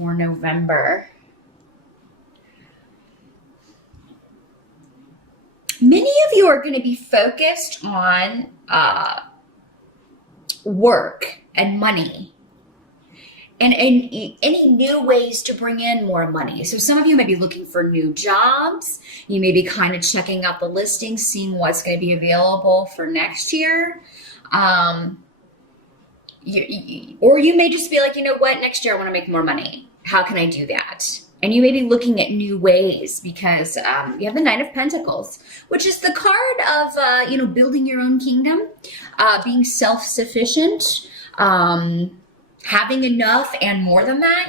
for November. Many of you are going to be focused on work and money and any new ways to bring in more money. So some of you may be looking for new jobs. You may be kind of checking out the listings, seeing what's going to be available for next year. Or you may just be like, you know what, next year I want to make more money. How can I do that? And you may be looking at new ways because you have the Nine of Pentacles, which is the card of, building your own kingdom, being self-sufficient, having enough and more than that,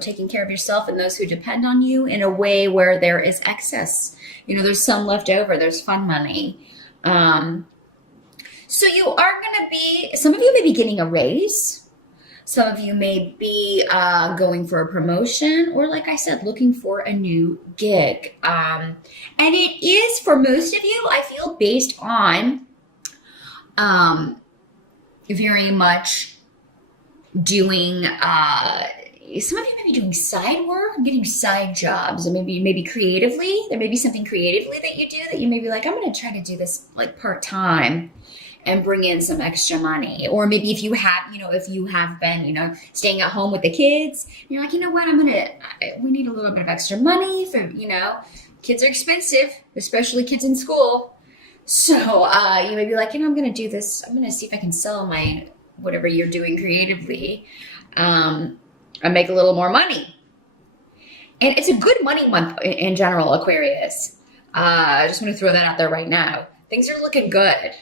taking care of yourself and those who depend on you in a way where there is excess. There's some left over, there's fun money. So you are going to be, some of you may be getting a raise. Some of you may be going for a promotion or, like I said, looking for a new gig. And it is, for most of you, I feel, based on very much doing, some of you may be doing side work, getting side jobs, or maybe creatively. There may be something creatively that you do that you may be like, I'm going to try to do this like part-time and bring in some extra money. Or maybe if you have been, staying at home with the kids, you're like, you know what, we need a little bit of extra money for, kids are expensive, especially kids in school. So you may be like, I'm going to do this. I'm going to see if I can sell my, whatever you're doing creatively, and make a little more money. And it's a good money month in general, Aquarius. I just want to throw that out there right now. Things are looking good.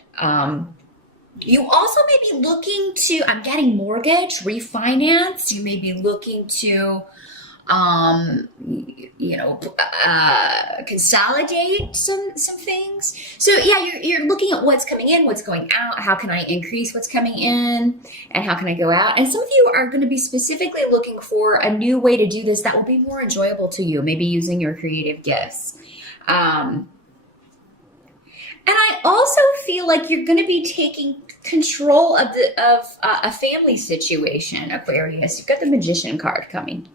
You also may be looking to, I'm getting mortgage, refinance. You may be looking to, consolidate some things. So yeah, you're looking at what's coming in, what's going out. How can I increase what's coming in and how can I go out? And some of you are going to be specifically looking for a new way to do this that will be more enjoyable to you, maybe using your creative gifts. And I also feel like you're going to be taking control of a family situation, Aquarius. You've got the Magician card coming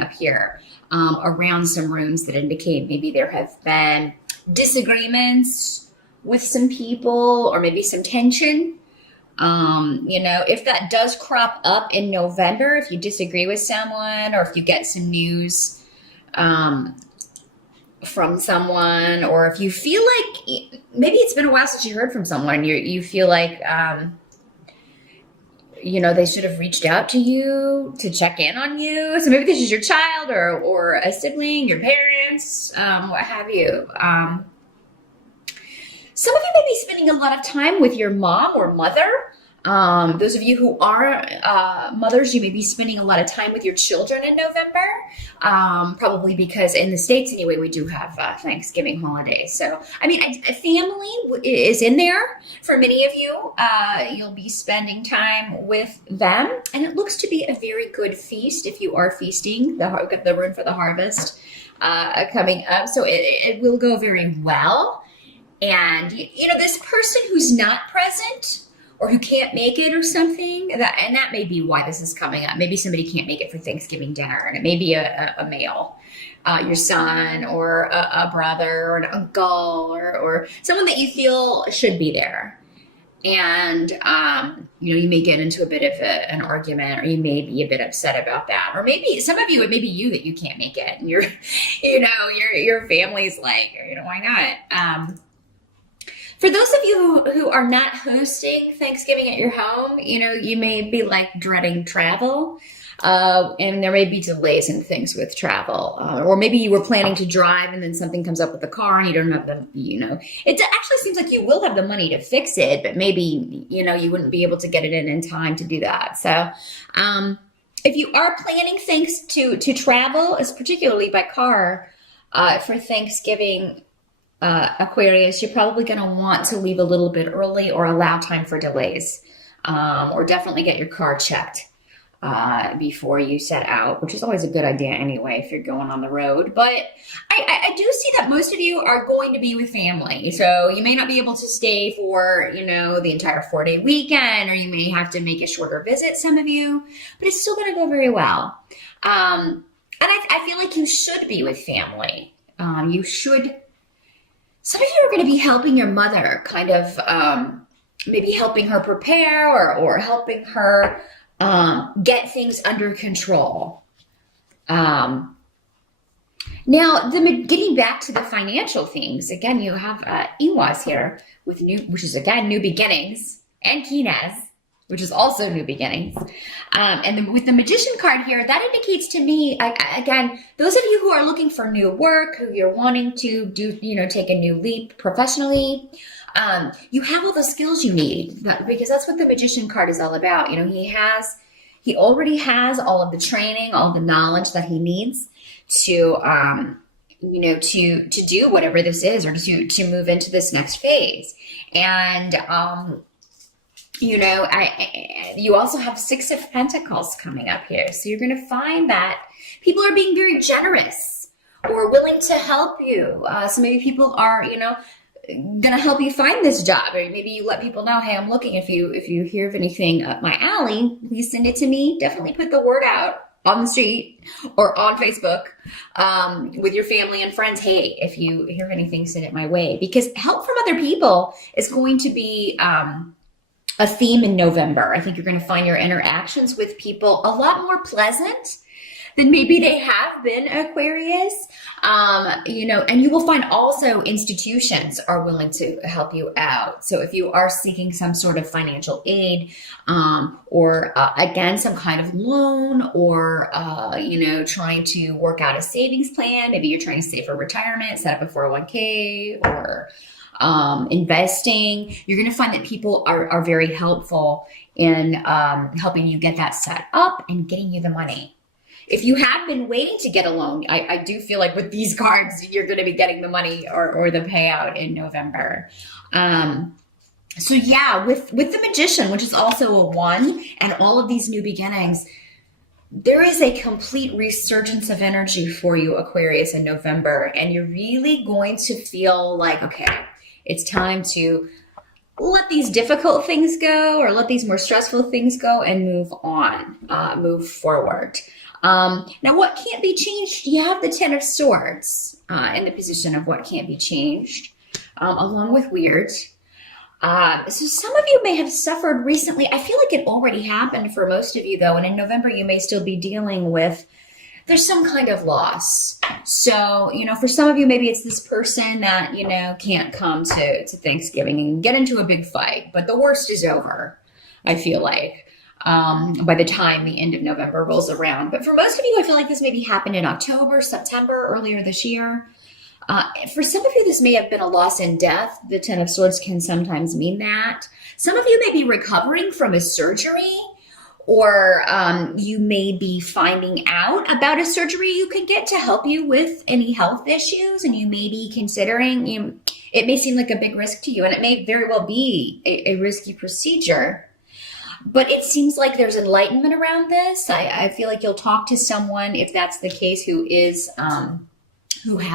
up here, around some runes that indicate maybe there have been disagreements with some people or maybe some tension. If that does crop up in November, if you disagree with someone or if you get some news from someone, or if you feel like maybe it's been a while since you heard from someone, you feel like they should have reached out to you to check in on you. So maybe this is your child or a sibling, your parents, what have you. Some of you may be spending a lot of time with your mom or mother. Those of you who are mothers, you may be spending a lot of time with your children in November, probably because in the States anyway, we do have Thanksgiving holiday. So, a family is in there for many of you. You'll be spending time with them, and it looks to be a very good feast if you are feasting. The rune for the harvest coming up, so it will go very well. And, this person who's not present or who can't make it or something, that may be why this is coming up. Maybe somebody can't make it for Thanksgiving dinner, and it may be a male, your son or a brother or an uncle or someone that you feel should be there. And, you may get into a bit of an argument, or you may be a bit upset about that. Or maybe some of you, it may be you that you can't make it. And your family's like, why not? For those of you who are not hosting Thanksgiving at your home, you may be like dreading travel, and there may be delays in things with travel, or maybe you were planning to drive and then something comes up with the car and you don't have the, it actually seems like you will have the money to fix it, but maybe, you wouldn't be able to get it in time to do that. So, if you are planning things to travel, it's particularly by car, for Thanksgiving, Aquarius, you're probably going to want to leave a little bit early or allow time for delays, or definitely get your car checked before you set out, which is always a good idea anyway if you're going on the road. But I do see that most of you are going to be with family, so you may not be able to stay for the entire 4-day weekend, or you may have to make a shorter visit, some of you, but it's still going to go very well. And I feel like you should be with family. You should. Some of you are going to be helping your mother, kind of maybe helping her prepare or helping her get things under control. Now, getting back to the financial things, again, you have Iwas here with which is again new beginnings, and Kinez, which is also new beginnings. And then with the Magician card here, that indicates to me, again, those of you who are looking for new work, who you're wanting to do, take a new leap professionally, you have all the skills you need, because that's what the Magician card is all about. He already has all of the training, all the knowledge that he needs to do whatever this is, or to move into this next phase. And you also have Six of Pentacles coming up here. So you're going to find that people are being very generous or willing to help you. So maybe people are, going to help you find this job, or maybe you let people know, hey, I'm looking. If you hear of anything up my alley, please send it to me. Definitely put the word out on the street or on Facebook with your family and friends. Hey, if you hear of anything, send it my way, because help from other people is going to be a theme in November. I think you're going to find your interactions with people a lot more pleasant than maybe they have been, Aquarius. And you will find also institutions are willing to help you out. So if you are seeking some sort of financial aid, or again, some kind of loan, or, trying to work out a savings plan, maybe you're trying to save for retirement, set up a 401k, or investing, you're going to find that people are very helpful in helping you get that set up and getting you the money. If you have been waiting to get a loan, I do feel like with these cards, you're going to be getting the money or the payout in November. So yeah, with the Magician, which is also a 1, and all of these new beginnings, there is a complete resurgence of energy for you, Aquarius, in November. And you're really going to feel like, okay, it's time to let these difficult things go, or let these more stressful things go, and move on, move forward. Now, what can't be changed? You have the 10 of Swords in the position of what can't be changed, along with Weird. So some of you may have suffered recently. I feel like it already happened for most of you, though. And in November, you may still be dealing with, there's some kind of loss. So, for some of you, maybe it's this person that, can't come to Thanksgiving and get into a big fight. But the worst is over, I feel like. By the time the end of November rolls around. But for most of you, I feel like this maybe happened in October, September, earlier this year. For some of you, this may have been a loss in death. The 10 of Swords can sometimes mean that. Some of you may be recovering from a surgery, or you may be finding out about a surgery you could get to help you with any health issues, and you may be considering, it may seem like a big risk to you, and it may very well be a risky procedure. But it seems like there's enlightenment around this. I feel like you'll talk to someone, if that's the case, who has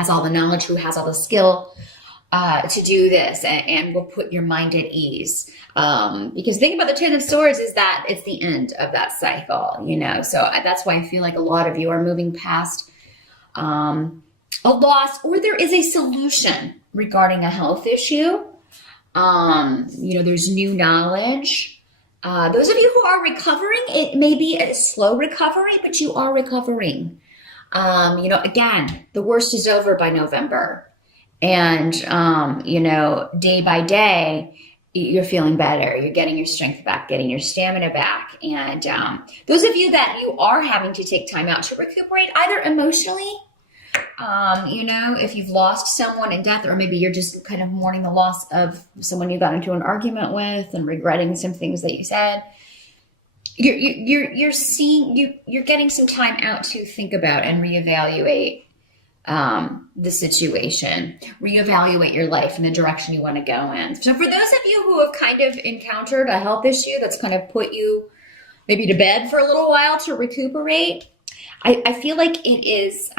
all the knowledge, who has all the skill to do this, and will put your mind at ease. Because the thing about the 10 of Swords is that it's the end of that cycle, So that's why I feel like a lot of you are moving past a loss, or there is a solution regarding a health issue. There's new knowledge. Those of you who are recovering, it may be a slow recovery, but you are recovering. Again, the worst is over by November. And, day by day, you're feeling better. You're getting your strength back, getting your stamina back. And those of you that you are having to take time out to recuperate, either emotionally, if you've lost someone in death, or maybe you're just kind of mourning the loss of someone you got into an argument with and regretting some things that you said, you're getting some time out to think about and reevaluate the situation, reevaluate your life and the direction you want to go in. So for those of you who have kind of encountered a health issue that's kind of put you maybe to bed for a little while to recuperate, I feel like it is,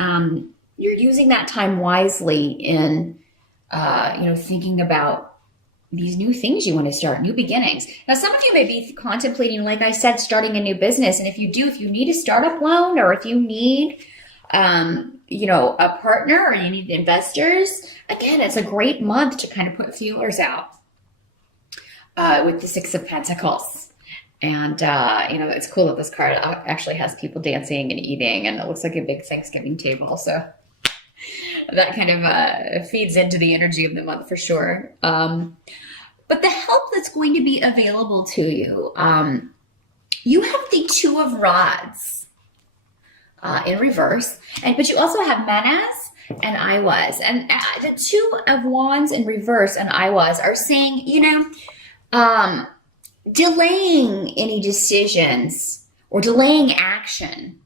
you're using that time wisely in, thinking about these new things you want to start, new beginnings. Now, some of you may be contemplating, like I said, starting a new business. And if you do, if you need a startup loan, or if you need, a partner, or you need investors, again, it's a great month to kind of put feelers out with the Six of Pentacles. And, it's cool that this card actually has people dancing and eating, and it looks like a big Thanksgiving table. So that kind of feeds into the energy of the month for sure. But the help that's going to be available to you, you have the Two of Rods in reverse, but you also have Menace and I Was. And the Two of Wands in reverse and I Was are saying, delaying any decisions or delaying action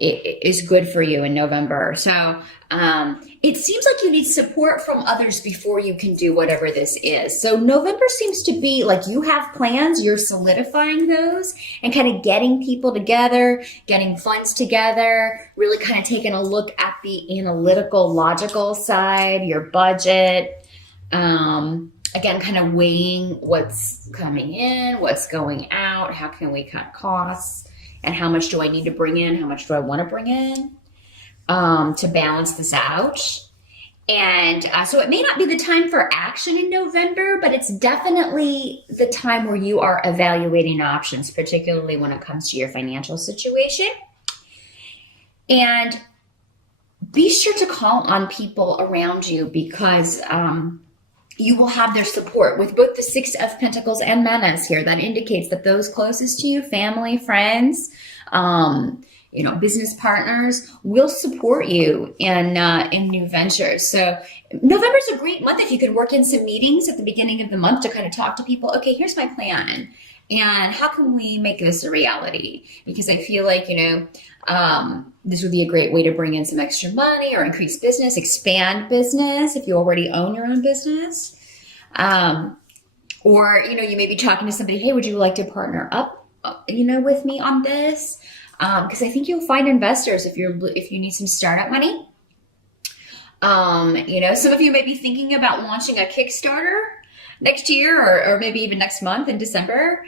it is good for you in November. So it seems like you need support from others before you can do whatever this is. So November seems to be like you have plans, you're solidifying those and kind of getting people together, getting funds together, really kind of taking a look at the analytical, logical side, your budget. Again, kind of weighing what's coming in, what's going out, how can we cut costs, and how much do I need to bring in? How much do I want to bring in to balance this out? And so it may not be the time for action in November, but it's definitely the time where you are evaluating options, particularly when it comes to your financial situation. And be sure to call on people around you because you will have their support with both the Six of Pentacles and Menace here. That indicates that those closest to you, family, friends, business partners, will support you in new ventures. So November's a great month if you could work in some meetings at the beginning of the month to kind of talk to people. Okay, here's my plan. And how can we make this a reality? Because I feel like, this would be a great way to bring in some extra money or increase business, expand business if you already own your own business. Or, you may be talking to somebody, hey, would you like to partner up, with me on this? Because I think you'll find investors if you need some startup money. Some of you may be thinking about launching a Kickstarter next year or maybe even next month in December.